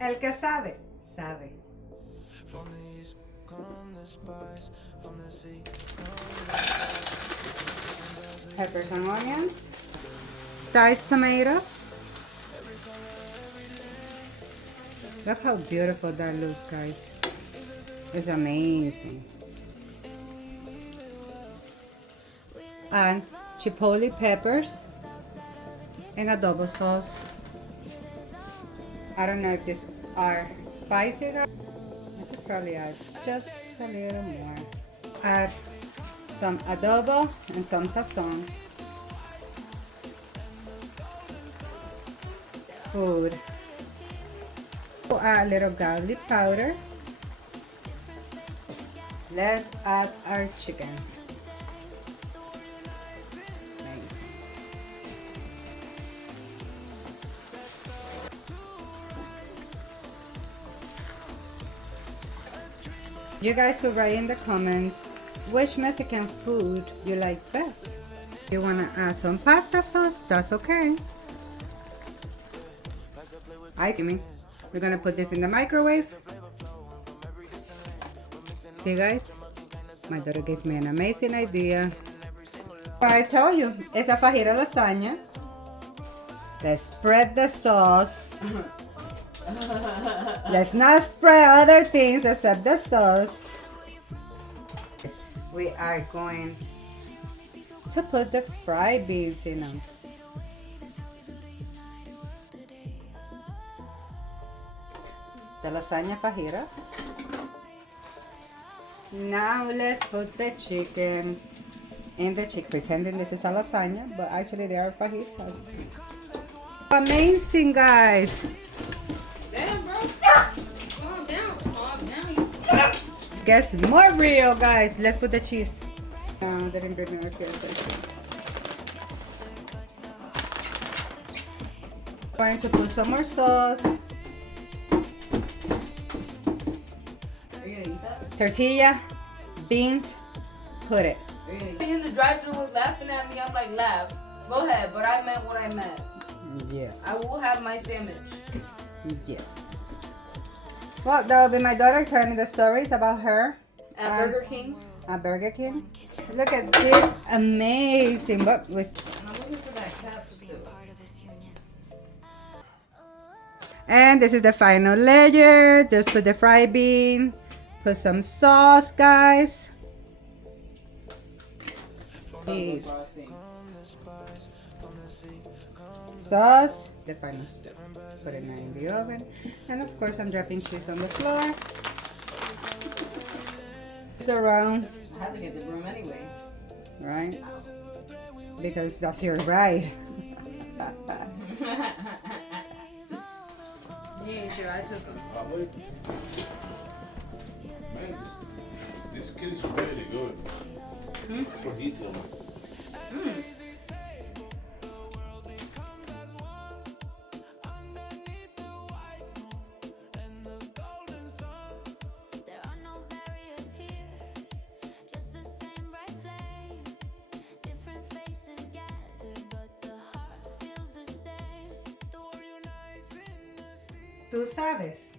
El que sabe, sabe. Peppers and onions. Diced tomatoes. Look how beautiful that looks, guys. It's amazing. And chipotle peppers and adobo sauce. I don't know if these are spicy. I could probably add just a little more. Add some adobo and some sazon. Food. Add a little garlic powder. Let's add our chicken. You guys could write in the comments which Mexican food you like best. If you want to add some pasta sauce, that's okay. We're gonna put this in the microwave. See guys, my daughter gave me an amazing idea. I tell you, it's a fajita lasagna. Let's spread the sauce. Let's not spread other things except the sauce. We are going to put the fried beans in them. The lasagna fajita. Now let's put the chicken in the chicken, pretending this is a lasagna, but actually they are fajitas. Amazing, guys. Damn, bro. Calm down. Calm down. Gets more real, guys. Let's put the cheese. The ingredient right here. Going to put some more sauce. Tortilla, beans, put it. In the drive-thru was laughing at me. I'm like, laugh. Go ahead, but I meant what I meant. Yes. I will have my sandwich. Yes. Well, that will be my daughter telling me the stories about her. At Burger King. At Burger King. Look at this amazing. What was? I'm looking for that cat still. And this is the final layer. Just put the fried bean. Put some sauce, guys. Sauce. The final step. Put it now in the oven. And of course, I'm dropping cheese on the floor. It's around. I have to get the broom anyway. Right? Because that's your right. You ain't sure I took them. Man, this kid is really good. For detail. Tú sabes.